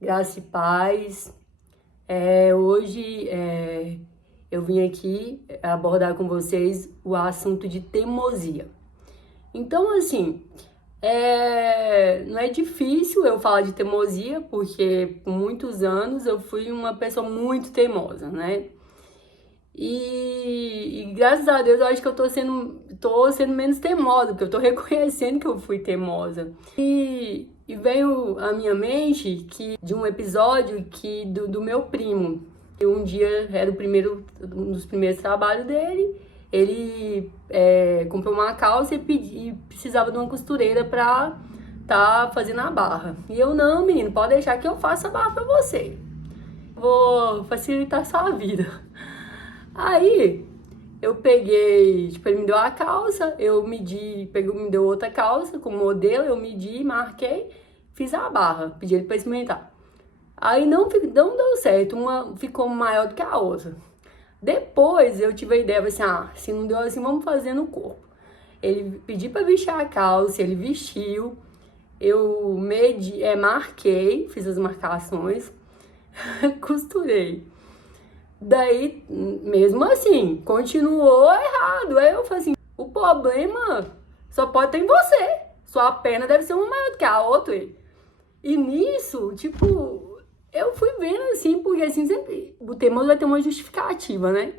Graça e paz. Hoje eu vim aqui abordar com vocês o assunto de teimosia. Então, assim, não é difícil eu falar de teimosia, porque por muitos anos eu fui uma pessoa muito teimosa, né? E graças a Deus eu acho que eu tô sendo menos teimosa, porque eu tô reconhecendo que eu fui teimosa. E veio à minha mente de um episódio do meu primo. Que um dia era um dos primeiros trabalhos dele. Ele comprou uma calça e precisava de uma costureira pra tá fazendo a barra. E eu, não, menino, pode deixar que eu faça a barra pra você. Vou facilitar a sua vida. Aí eu peguei, tipo, ele me deu a calça, eu medi, me deu outra calça com modelo, eu medi, marquei, fiz a barra, pedi ele pra experimentar. Aí não deu certo, uma ficou maior do que a outra. Depois eu tive a ideia, assim, se não deu assim, vamos fazer no corpo. Ele pediu pra vestir a calça, ele vestiu, eu marquei, fiz as marcações, costurei. Daí, mesmo assim, continuou errado. Aí eu falei assim, o problema só pode ter em você. Sua perna deve ser uma maior do que a outra. E nisso, tipo, eu fui vendo assim, porque assim, sempre o teimoso vai ter uma justificativa, né?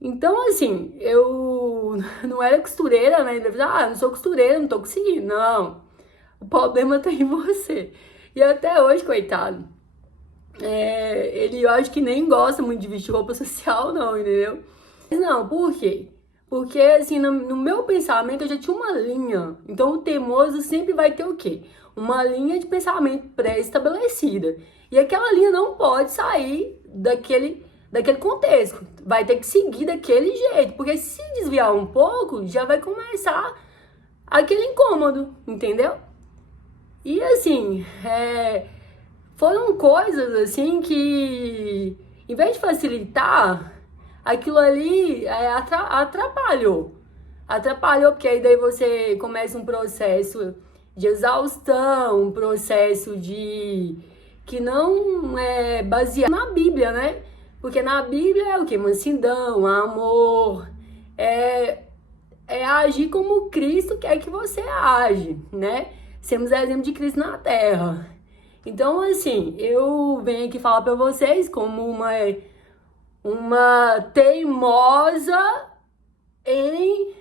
Então, assim, eu não era costureira, né? Ele falou, não sou costureira, não tô conseguindo. Não, o problema tá em você. E até hoje, coitado, eu acho que nem gosta muito de vestir roupa social, não, entendeu? Mas não, por quê? Porque, assim, no meu pensamento eu já tinha uma linha. Então, o teimoso sempre vai ter o quê? Uma linha de pensamento pré-estabelecida. E aquela linha não pode sair daquele contexto. Vai ter que seguir daquele jeito. Porque se desviar um pouco, já vai começar aquele incômodo, entendeu? E, assim, foram coisas assim que, em vez de facilitar, aquilo ali atrapalhou. Atrapalhou, porque aí daí você começa um processo de exaustão, um processo de que não é baseado na Bíblia, né? Porque na Bíblia é o que? Mansidão, amor, é, é agir como Cristo quer que você age, né? Sermos exemplo de Cristo na Terra. Então, assim, eu venho aqui falar pra vocês como uma teimosa em,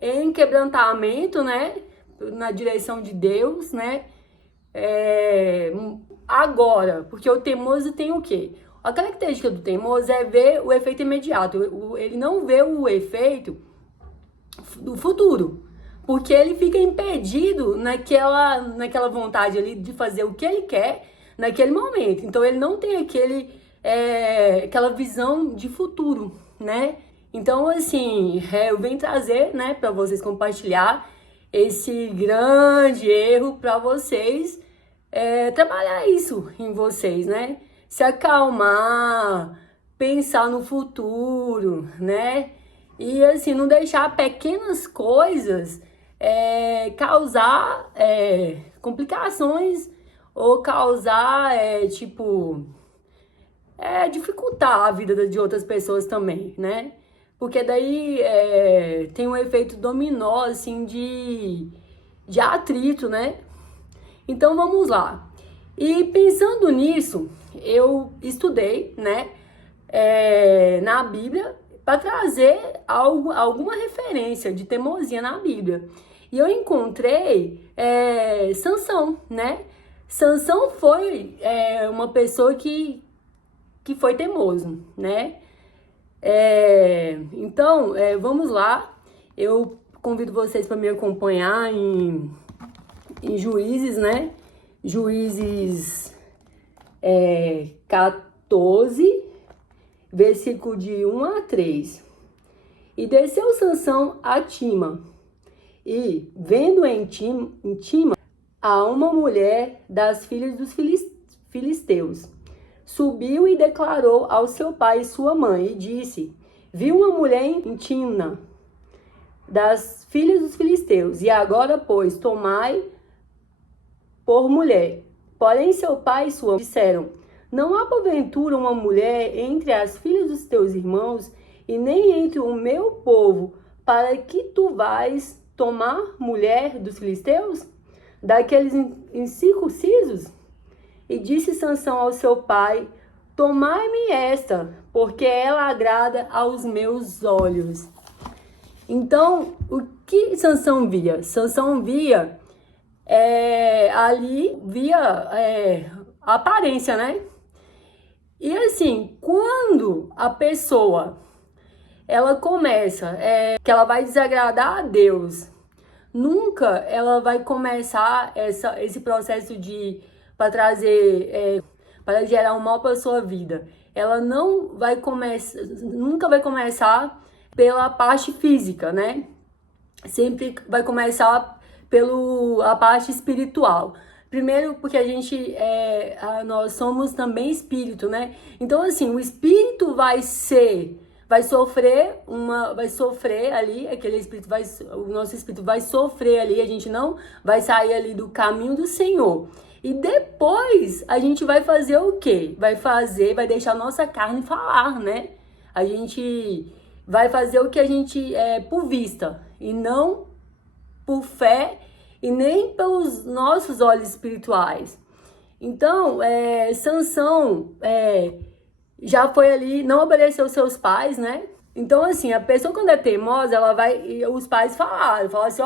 em quebrantamento, né? Na direção de Deus, né? Agora, porque o teimoso tem o quê? A característica do teimoso é ver o efeito imediato. Ele não vê o efeito do futuro. Porque ele fica impedido naquela vontade ali de fazer o que ele quer naquele momento. Então ele não tem aquela visão de futuro, né? Então, assim, eu venho trazer, né, para vocês compartilhar esse grande erro para vocês trabalhar isso em vocês, né? Se acalmar, pensar no futuro, né? E assim, não deixar pequenas coisas causar complicações ou causar, dificultar a vida de outras pessoas também, né? Porque daí tem um efeito dominó, assim, de atrito, né? Então vamos lá. E pensando nisso, eu estudei, né, na Bíblia para trazer alguma referência de teimosia na Bíblia. E eu encontrei Sansão, né? Sansão foi uma pessoa que foi teimoso, né? Então, vamos lá. Eu convido vocês para me acompanhar em Juízes, né? Juízes 14, versículo de 1 a 3. E desceu Sansão a Tima, e, vendo em Tima a uma mulher das filhas dos filisteus, subiu e declarou ao seu pai e sua mãe, e disse: vi uma mulher em Timna, das filhas dos filisteus, e agora, pois, tomai por mulher. Porém, seu pai e sua mãe disseram: não há porventura uma mulher entre as filhas dos teus irmãos, e nem entre o meu povo, para que tu vais tomar mulher dos filisteus, daqueles incircuncisos? E disse Sansão ao seu pai: tomai-me esta, porque ela agrada aos meus olhos. Então, o que Sansão via? Sansão via a aparência, né? E assim, quando a pessoa ela começa que ela vai desagradar a Deus, nunca ela vai começar esse processo para trazer para gerar um mal para sua vida. Ela não vai começar, nunca vai começar pela parte física, né? Sempre vai começar pela parte espiritual. Primeiro, porque nós somos também espírito, né? Então, assim, o espírito vai sofrer ali, o nosso espírito vai sofrer ali, a gente não vai sair ali do caminho do Senhor. E depois a gente vai fazer o quê? Vai deixar a nossa carne falar, né? A gente vai fazer o que a gente por vista e não por fé e nem pelos nossos olhos espirituais. Então, Sansão já foi ali, não obedeceu seus pais, né? Então, assim, a pessoa quando é teimosa, os pais falam assim,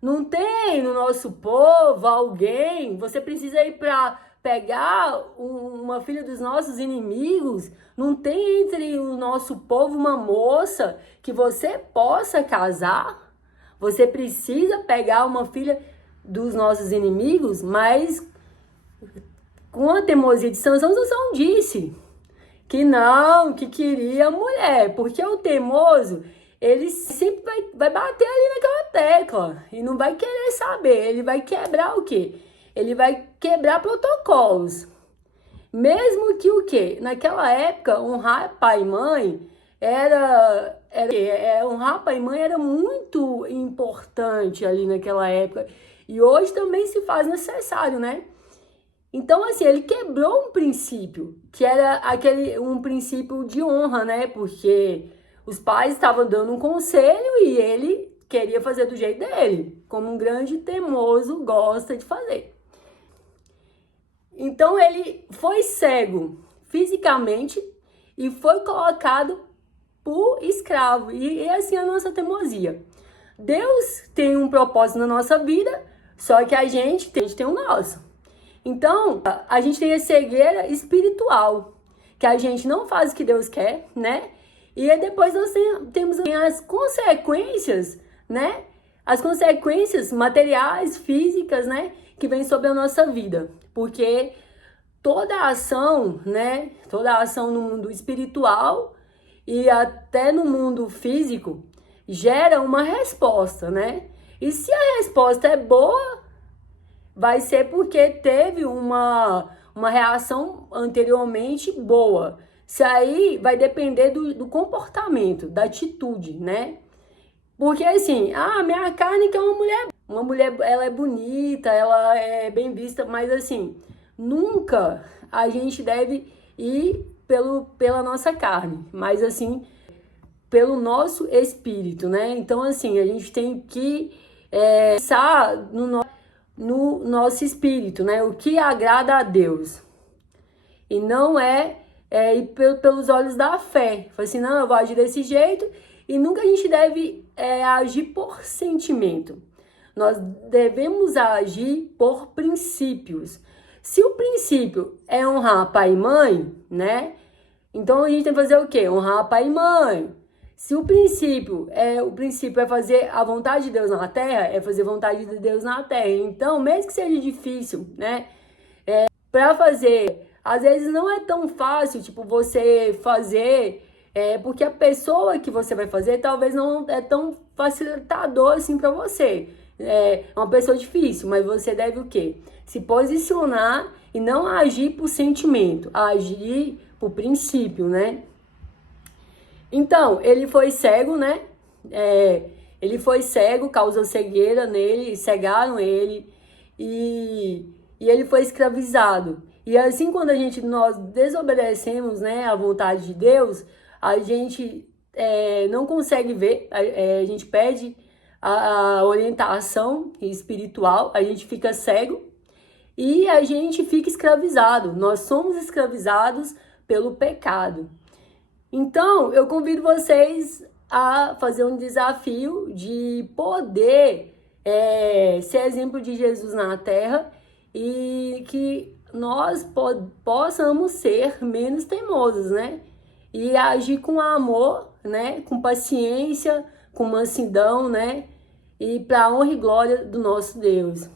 não tem no nosso povo alguém, você precisa ir para pegar uma filha dos nossos inimigos, não tem entre o nosso povo uma moça que você possa casar? Você precisa pegar uma filha dos nossos inimigos? Mas com a teimosia de Sansão, Sansão disse que não, que queria mulher, porque o teimoso, ele sempre vai bater ali naquela tecla e não vai querer saber, ele vai quebrar o quê? Ele vai quebrar protocolos. Mesmo que o quê? Naquela época, honrar pai e mãe honrar pai e mãe era muito importante ali naquela época. E hoje também se faz necessário, né? Então, assim, ele quebrou um princípio, que era um princípio de honra, né? Porque os pais estavam dando um conselho e ele queria fazer do jeito dele, como um grande teimoso gosta de fazer. Então, ele foi cego fisicamente e foi colocado por escravo. E assim a nossa teimosia. Deus tem um propósito na nossa vida, só que a gente tem o nosso. Então, a gente tem a cegueira espiritual, que a gente não faz o que Deus quer, né? E aí depois nós temos as consequências, né? As consequências materiais, físicas, né? Que vêm sobre a nossa vida. Porque toda ação, né? Toda ação no mundo espiritual e até no mundo físico gera uma resposta, né? E se a resposta é boa, vai ser porque teve uma reação anteriormente boa. Isso aí vai depender do comportamento, da atitude, né? Porque assim, minha carne que é uma mulher, ela é bonita, ela é bem vista, mas assim, nunca a gente deve ir pela nossa carne, mas assim, pelo nosso espírito, né? Então assim, a gente tem que pensar no nosso espírito, né? O que agrada a Deus. E não ir pelos olhos da fé. Fala assim, não, eu vou agir desse jeito. E nunca a gente deve agir por sentimento. Nós devemos agir por princípios. Se o princípio é honrar pai e mãe, né? Então a gente tem que fazer o quê? Honrar pai e mãe. Se o princípio é fazer a vontade de Deus na terra, é fazer a vontade de Deus na terra. Então, mesmo que seja difícil, né? Para fazer, às vezes não é tão fácil, tipo, você fazer, porque a pessoa que você vai fazer talvez não é tão facilitador assim para você. É uma pessoa difícil, mas você deve o quê? Se posicionar e não agir por sentimento, agir por princípio, né? Então, ele foi cego, né? Ele foi cego, causou cegueira nele, cegaram ele. E e ele foi escravizado. E assim, quando nós desobedecemos, né, a vontade de Deus, a gente não consegue ver, a gente perde a orientação espiritual, a gente fica cego e a gente fica escravizado. Nós somos escravizados pelo pecado. Então, eu convido vocês a fazer um desafio de poder ser exemplo de Jesus na Terra e que nós possamos ser menos teimosos, né? E agir com amor, né? Com paciência, com mansidão, né? E para a honra e glória do nosso Deus.